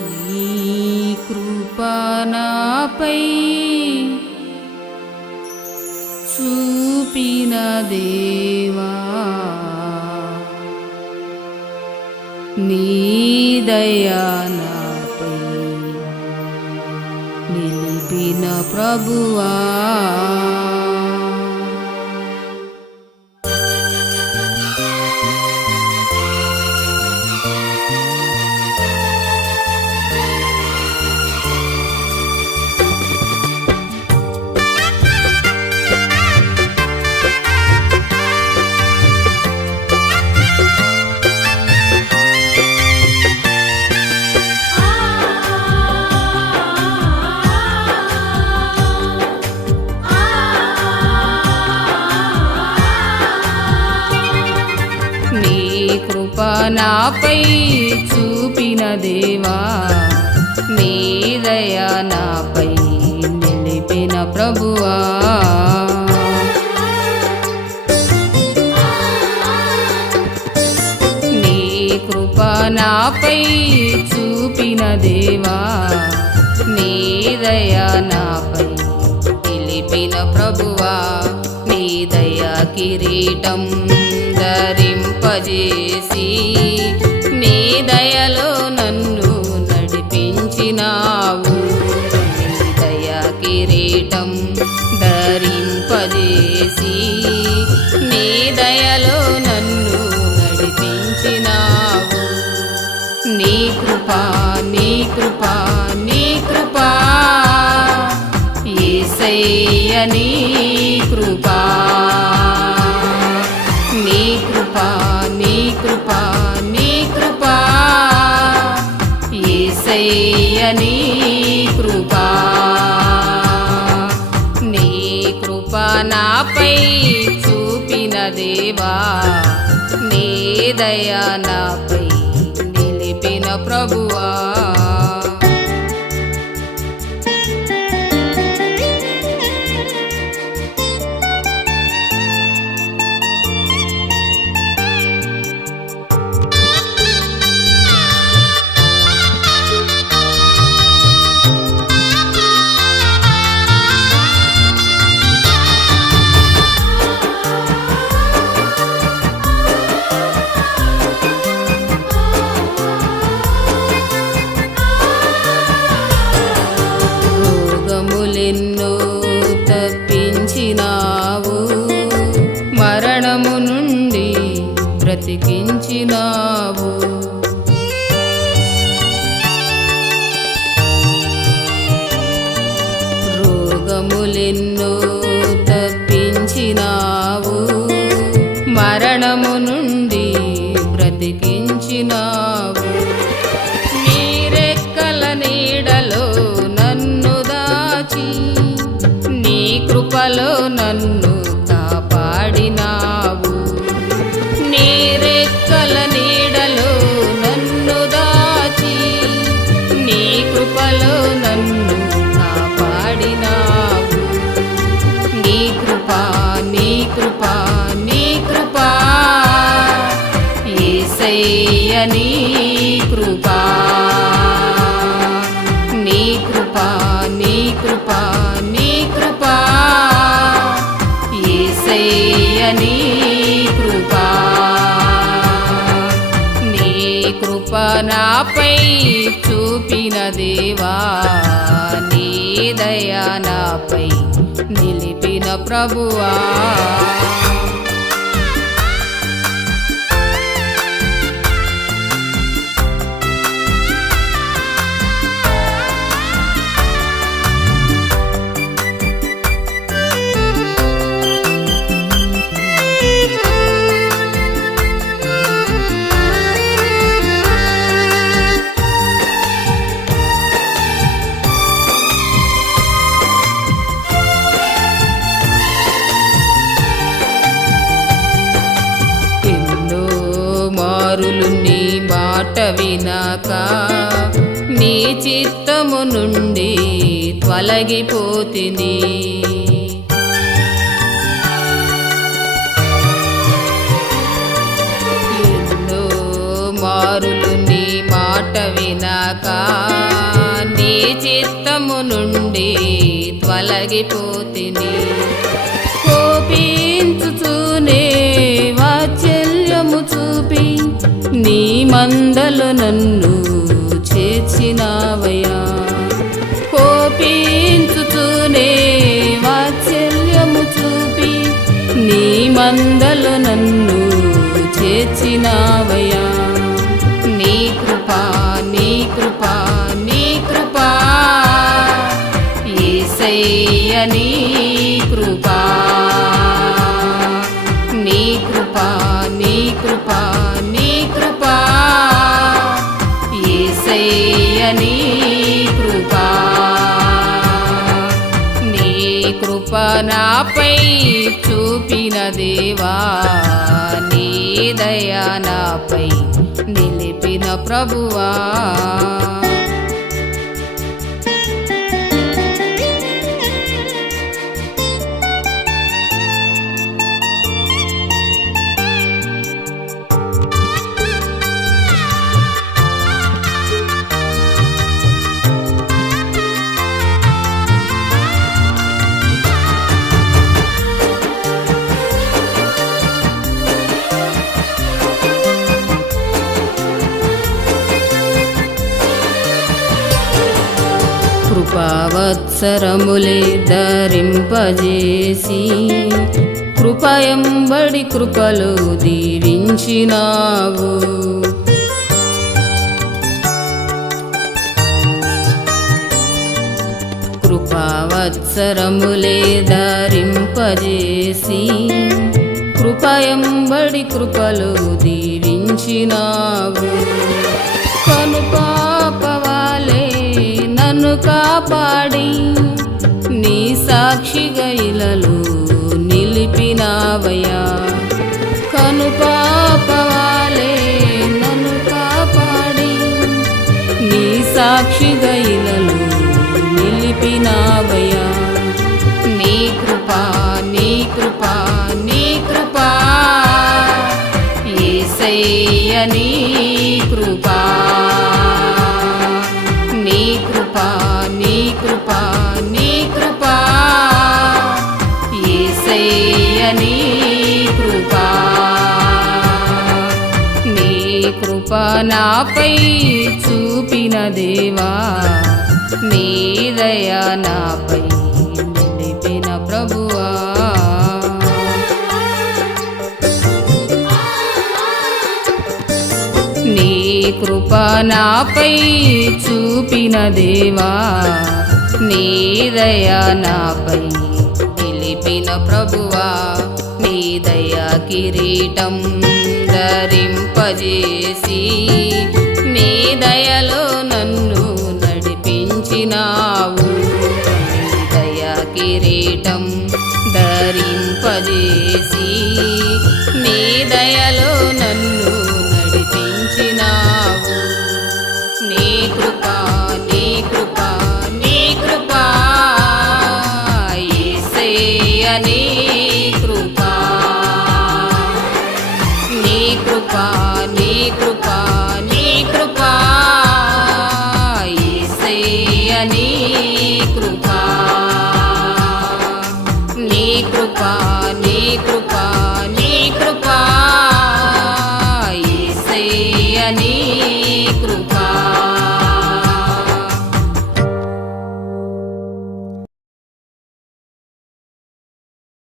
నీ కృపా చూపిన దేవా నీ దయా నిలిపిన ప్రభువా. నాపై చూపిన దేవా నీ దయ నాపై నిలిపిన ప్రభువా. నీ కృప నాపై చూపిన దేవా నీ దయ నాపై నిలిపిన ప్రభువా. నీ దయ కిరీటం ధరింపజేసి నీ దయలో నన్ను నడిపించినావు. నీ దయ కిరీటం ధరింపజేసి నీ దయలో నన్ను నడిపించినావు. నీ కృపా నీ కృపా నీ కృపా ఏసయ్య నీ కృప. ఏసయ్య కృపా. నీ కృప నాపై చూపిన దేవా. నీ దయ నాపై నిలిపిన ప్రభు. తప్పించినావు. మరణము నుండి బ్రతికించినావు. రోగములెన్నో ఏసయ్య కృపా. నీ కృపా నీ కృపా నీ కృపా. ఏసయ్య కృపా. నీ కృప నాపై చూపిన దేవా. నీ దయా నాపై నిలిపిన ప్రభువా. వినాక నీ చిత్తము నుండి తొలగిపోతిని. ఎన్నో మారులు నీ మాట వినాక చిత్తము నుండి తొలగిపోతిని. మందలు నన్ను చేర్చినావయా కోపించుతూనే వాత్సల్యము చూపి నీ మందలు నన్ను చేర్చినావయా నీ కృపా నీ కృపా నీ కృపా. ఏసయ్య నీ చూపిన దేవా నీ దయా నాపై నిలిపిన ప్రభువా. కృపావత్సరములే ధరింపజేసి కృపయంబడి కృపలు దీవించినావు. కృపావత్సరములే ధరింపజేసి కృపయంబడి కృపలు దీవించినావు. నన్ను కాపాడి నీ సాక్షిగా ఇలలో నిలిపినావయ్యా. కనుపాపవాలే నన్ను కాపాడి నీ సాక్షిగా ఇలలో నిలిపినావయ్యా. నీ కృపా నీ కృపా నీ కృపా. ఏసయ్య నీ కృప నాపై చూపిన దేవా నీ దయ నాపై నిలిపిన ప్రభువా. నీ కృప నాపై చూపిన దేవా నీ దయ నాపై నిలిపిన ప్రభువా నీ దయ కిరీటం. ధరింపజేసి నీ దయలో నన్ను నడిపించినావు. దయా కిరీటం ధరింపజేసి నీ దయలో నన్ను నడిపించినావు. నీ కృపా నీ కృపా నీ కృపా. ఏసే అని